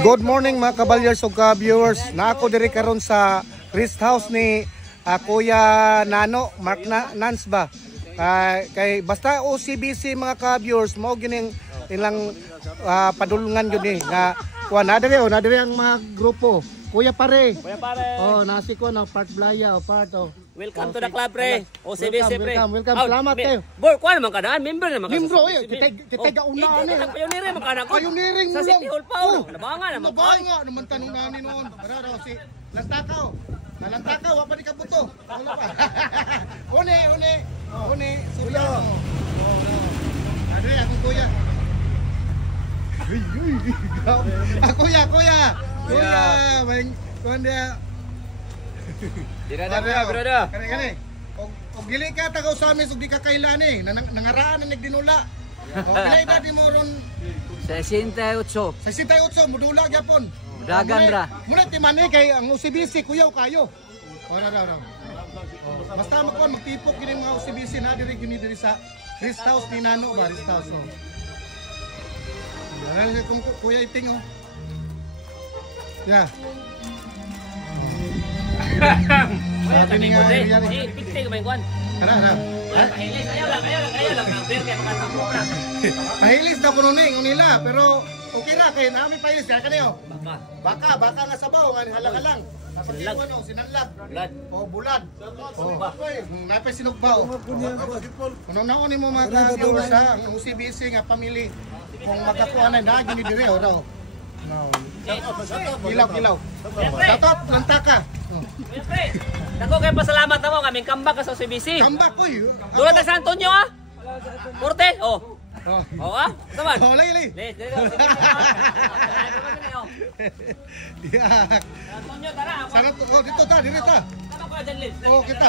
Good morning mga kabalyers ug ka-viewers. Na ako diri karon sa rest house ni Kuya Nano, Mark Nance ba? Kay basta OCBC mga ka-viewers mo gining ilang padulungan yun nga kuha na diri ang mga grupo. Kuya pare. Oh, nasi ko na part Blaya o part oh. Welcome to the club, pre. OCBC, pre. Welcome. Salamat kayo. Boy, kuha naman ka na. Member naman ka. Membro, kita gaunaan eh. Pioneering naman ka na. Pioneering mo lang. Sa City Hall pa, nabanga naman. Nabanga naman tanong namin noon. Para si Lantakaw. Lantakaw, wapa di ka buto. Wala pa. Une. Sila. Adre, ako kuya. Kuya. Kuya. Dirada, brada. Kani. Og dili ka tagaw sa amin ug di ka kailan eh. Nangaraan na nagdinula. O pila edad mo ron? 68. 68 mudula gyapon. Dagan ra. Muna ti man kay ang OCBC kuyaw kayo. Ora. Basta magtipok kini mga OCBC na diri sa rest house ni Nano ba, rest house. Yan kung kuya iting oh. Yeah. Kaya tabi mo rin. Pigtay ka ba yung kuhan? Kana. Ayaw lang. Beer kaya makatampo na. Pahilis na puno nila, pero okay na kay namin pahilis kaya kaniyo. Baka nga sabaw nga halang-halang. Sinanlag. Sinanlag. Bulad. Bulad. Napay sinugbaw. Kuno na ni mo mga viewers ha, ang OCBC nga pamili kung magkakuha na gini dire raw. Kilaw. Shoutout Lantaka. Dako kay pasalamat mo kaming comeback sa OCBC. Comeback ko yun. Dula ta San Antonio ha? Porte? Oh. Oo ha? Saman? Oh, lay. Antonio, tara. Dito ta. Tama ko dyan, Liz. Oh, kita.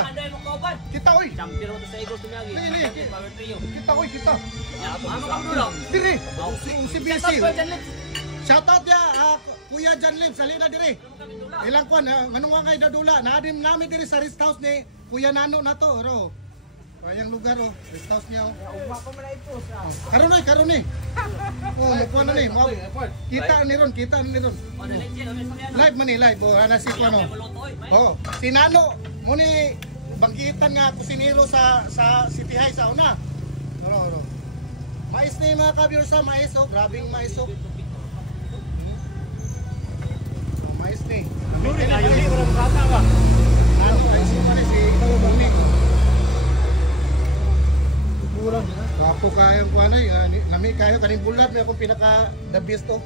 Kita, oy. Champion mo sa Eagles tumiyagi. Power trio. Kita. Ano kang dulo? Dire. OCBC. Shoutout ko dyan, Liz. Shoutout ya Kuya John Lim, salina dire. Ilang kuan, anong nga kay dadula? Naadim namin dire sa rest house ni Kuya Nano na to, ro. Kayang lugar oh, rest house niya. Karon ni. Oh, kuan na ni. Kita ni ron. Live man ni live. Oh, ana si kuno. Oh, si Nano mo ni banggitan nga kusinero sa City High sa una. Ro. Mais ni mga ka-viewers sa mais oh, grabing mais oh. Mais ni. Yuri orang kata ba? Ano kay si Buni. Kurang ako kayang kuan ay nami kayo kaning bulat may akong pinaka the best to.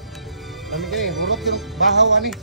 Nami kay hurot yung bahaw ani.